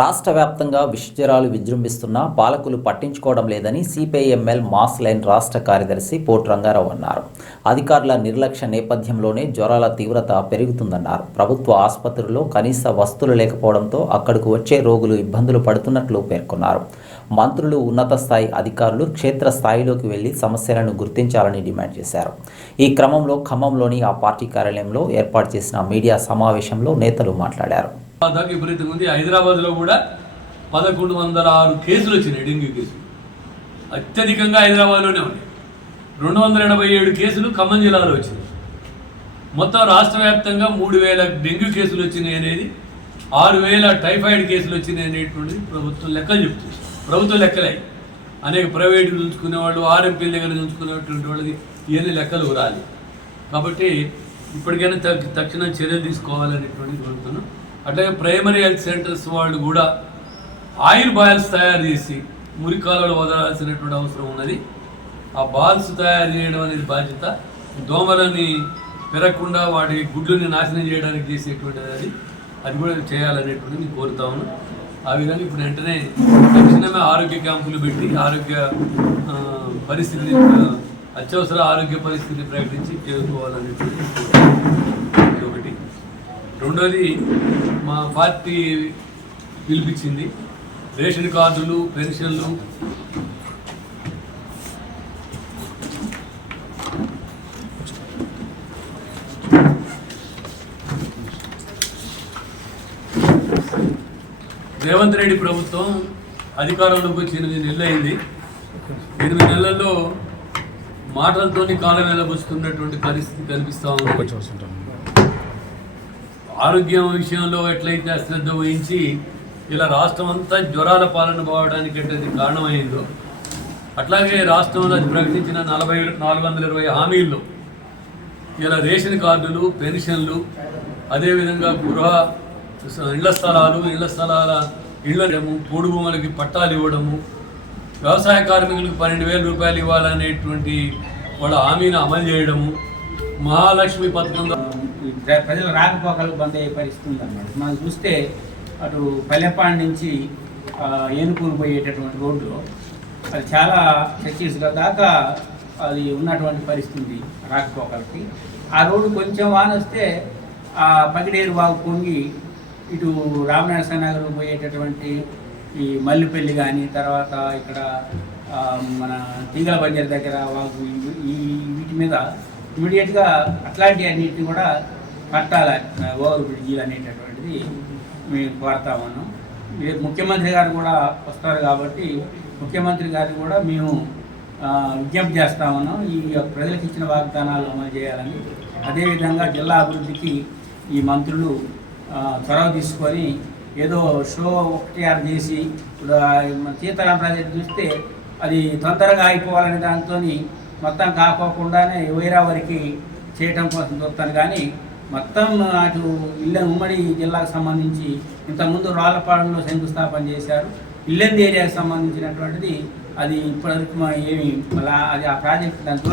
రాష్ట్ర వ్యాప్తంగా విషజ్వరాలు విజృంభిస్తున్నా పాలకులు పట్టించుకోవడం లేదని సిపిఐఎంఎల్ మాస్ లైన్ రాష్ట్ర కార్యదర్శి పోటు రంగారావు అన్నారు. అధికారుల నిర్లక్ష్య నేపథ్యంలోనే జ్వరాల తీవ్రత పెరుగుతుందన్నారు. ప్రభుత్వ ఆసుపత్రుల్లో కనీస వస్తువులు లేకపోవడంతో అక్కడకు వచ్చే రోగులు ఇబ్బందులు పడుతున్నట్లు పేర్కొన్నారు. మంత్రులు, ఉన్నత స్థాయి అధికారులు క్షేత్ర స్థాయిలోకి వెళ్లి సమస్యలను గుర్తించాలని డిమాండ్ చేశారు. ఈ క్రమంలో ఖమ్మంలోని ఆ పార్టీ కార్యాలయంలో ఏర్పాటు చేసిన మీడియా సమావేశంలో నేతలు మాట్లాడారు. విపరీతంగా ఉంది. హైదరాబాద్లో కూడా 1106 కేసులు వచ్చినాయి, డెంగ్యూ కేసులు అత్యధికంగా హైదరాబాద్లోనే ఉన్నాయి. 287 కేసులు ఖమ్మం జిల్లాలో వచ్చినాయి. మొత్తం రాష్ట్ర వ్యాప్తంగా 3000 డెంగ్యూ కేసులు వచ్చినాయి అనేది, 6000 టైఫాయిడ్ కేసులు వచ్చినాయి అనేటువంటిది ప్రభుత్వం లెక్కలు చెప్తుంది. ప్రభుత్వం లెక్కలే, అనేక ప్రైవేట్ ఉంచుకునే వాళ్ళు, ఆర్ఎంపీల దగ్గర ఉంచుకునేటువంటి వాళ్ళకి ఇవన్నీ లెక్కలు రాలి. కాబట్టి ఇప్పటికైనా తక్షణ చర్యలు తీసుకోవాలనేటువంటిది కోరుతున్నాం. అట్లాగే ప్రైమరీ హెల్త్ సెంటర్స్ వాళ్ళు కూడా ఆయిల్ బాల్స్ తయారు చేసి మురికాలలో వదలాల్సినటువంటి అవసరం ఉన్నది. ఆ బాల్స్ తయారు చేయడం అనేది బాధ్యత. దోమలని పెరగకుండా వాటి గుడ్లని నాశనం చేయడానికి చేసేటువంటిది అది కూడా చేయాలనేటువంటిది నేను కోరుతా ఉన్నాను. ఆ విధంగా ఇప్పుడు వెంటనే తక్షణమే ఆరోగ్య క్యాంపులు పెట్టి ఆరోగ్య పరిస్థితిని, అత్యవసర ఆరోగ్య పరిస్థితిని ప్రకటించి చేసుకోవాలనేటువంటిది ఒకటి. రెండోది, మా పార్టీ పిలిపించింది రేషన్ కార్డులు, పెన్షన్లు, రేవంత్ రెడ్డి ప్రభుత్వం అధికారంలోకి వచ్చి 8 నెలలు అయింది. 8 నెలల్లో మాటలతోని కాలం వెళ్ళబోస్తున్నటువంటి పరిస్థితి కనిపిస్తూ ఉంది. ఆరోగ్యం విషయంలో ఎట్లయితే అశ్రద్ధ వహించి ఇలా రాష్ట్రం అంతా జ్వరాల పాలన పోవడానికి అది కారణమైందో, అట్లాగే రాష్ట్రంలో అది ప్రకటించిన 420 హామీల్లో ఇలా రేషన్ కార్డులు, పెన్షన్లు, అదేవిధంగా ఇళ్ల స్థలాల ఇళ్లము, పొడు భూములకి పట్టాలు ఇవ్వడము, వ్యవసాయ కార్మికులకు 12,000 రూపాయలు ఇవ్వాలనేటువంటి వాళ్ళ హామీని అమలు చేయడము, మహాలక్ష్మి పథకం ప్రజలు రాకపోకలు బంద్ అయ్యే పరిస్థితి ఉందన్నమాట. మనం చూస్తే అటు పల్లెపాడు నుంచి ఏనుకూరు పోయేటటువంటి రోడ్డు అది చాలా చర్చీస్గా దాకా అది ఉన్నటువంటి పరిస్థితి రాకపోకలకి. ఆ రోడ్డు కొంచెం వాన వస్తే ఆ పగిడేరు వాగు పొంగి ఇటు రామనారాయణ నగర్ పోయేటటువంటి ఈ మల్లిపల్లి కానీ, తర్వాత ఇక్కడ మన తీగల బంజర్ దగ్గర వాగు, వీటి మీద ఇమీడియట్గా అట్లాంటి అన్నింటినీ కూడా కట్టాలి, ఓవర్ బ్రిడ్జీలు అనేటటువంటిది మేము కోరుతా ఉన్నాం. ముఖ్యమంత్రి గారు కూడా వస్తారు కాబట్టి ముఖ్యమంత్రి గారిని కూడా మేము విజ్ఞప్తి చేస్తా ఉన్నాం, ఈ ప్రజలకు ఇచ్చిన వాగ్దానాలు అమలు చేయాలని. అదేవిధంగా జిల్లా అభివృద్ధికి ఈ మంత్రులు చొరవ తీసుకొని ఏదో షో 1 చేసి, ఇప్పుడు సీతారాం ప్రాజెక్టు చూస్తే అది తొందరగా అయిపోవాలనే దాంతో మొత్తం కాకోకుండానే వైరావరికి చేయటం కోసం చూస్తాను. కానీ మొత్తం అటు ఉమ్మడి జిల్లాకు సంబంధించి ఇంతకుముందు రాళ్లపాడులో శంకుస్థాపన చేశారు. ఇల్లెందు ఏరియాకు సంబంధించినటువంటిది అది ఇప్పటివరకు ఏమి అది ఆ ప్రాజెక్ట్ దాని